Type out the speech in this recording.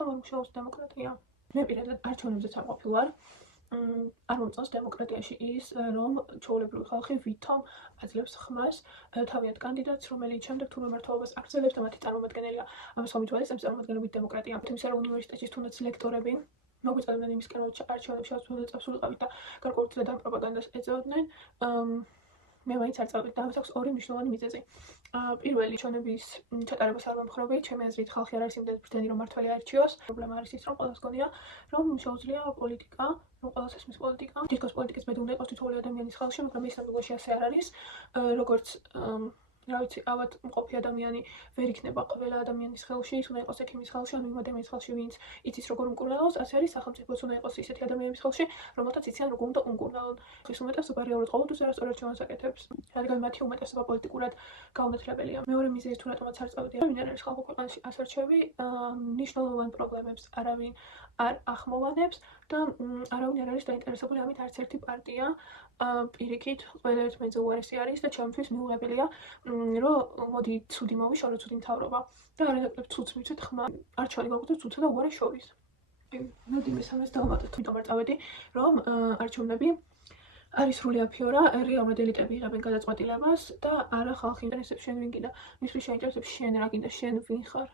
რატომ არ მუშაობს დემოკრატია? მე პირადად არჩევნებზეც არ ყოფილვარ. არ მომწონს დემოკრატიაში ის, რომ ჩვეულებრივი ხალხი ვითომ აძლევს ხმას თავიანთ კანდიდატს, რომელიც შემდეგ თურმე მმართველობას აგრძელებს და მათი წარმომადგენელია. ამას ხომ ითვალისწინებს ამ წარმომადგენლობით დემოკრატია. თუმცა რომ უნივერსიტეტში თუნდაც ლექტორები მოგვიწევდნენ იმისკენ, რომ არჩევნებში წასულიყავით და გარკვეულ წლად ამ პროპაგანდას ეწეოდნენ. მე მაინც არ წავედით და ამას აქვს ორი მნიშვნელოვანი მიზეზი. პირველი, ჩვენების ჩატარებას არ მომხრობთ, ჩემი აზრით ხალხი არ არის იმდენად ბრძენი, რომ მართველი არჩიოს. პრობლემა არის ის, რომ ყველას გონია, რომ შეუძლია პოლიტიკა, რომ ყველას ესმის პოლიტიკა. თითქოს პოლიტიკის ბედი უნდა იყოს თითოეული ადამიანის ხალხში, მაგრამ ის ნამდვილობაში ასე არ არის. როგორც რა ვიცი, ავად მყოფი ადამიანი ვერ იქნება ყველა ადამიანის ხელში, ის უნდა იყოს ექიმის ხელში, ან იმ ადამიანის ხელში, ვინც იცის როგორ უმკურნალოს, ასე არის სახელმწიფოც უნდა იყოს ისეთი ადამიანების ხელში, რომელთაც იციან როგორ უნდა უმკურნალონ. ხის უმეტესობა რეალურად ყოველთვის არასწორ არჩევანს აკეთებს, რადგან მათი უმეტესობა პოლიტიკურად გაუნათლებელია. მეორე მიზეზი თუ რატომაც არ წავედი, ვინ არ არის ხალხურ ქვეყანაში ასარჩევი, მნიშვნელოვან პრობლემებს არავინ არ ახმოვანებს და არავინ არ არის დაინტერესებული ამით არც ერთი პარტია. პირიქით, ყველა ერთმანეთზე უარესი არის და ჩემთვის მიუღებელია, რომ მოდი ცუდი მოვიშორო, ცუდი მთავრობა და არანაკლებ ცუდს მივცეთ ხმა. არჩევანი გაგვიწევს ცუდსა და უარეს შორის. მოდი მესამეს დავუმატოთ, თვითონ არ წავედი, რომ არჩევნები არის სრული აფიორა, რეალურად ელიტები იღებენ გადაწყვეტილებას და არა ხალხი ინტერესებს შენ ვინ გინდა, მისთვის შეინტერესებს შენ რა გინდა, შენ ვინ ხარ.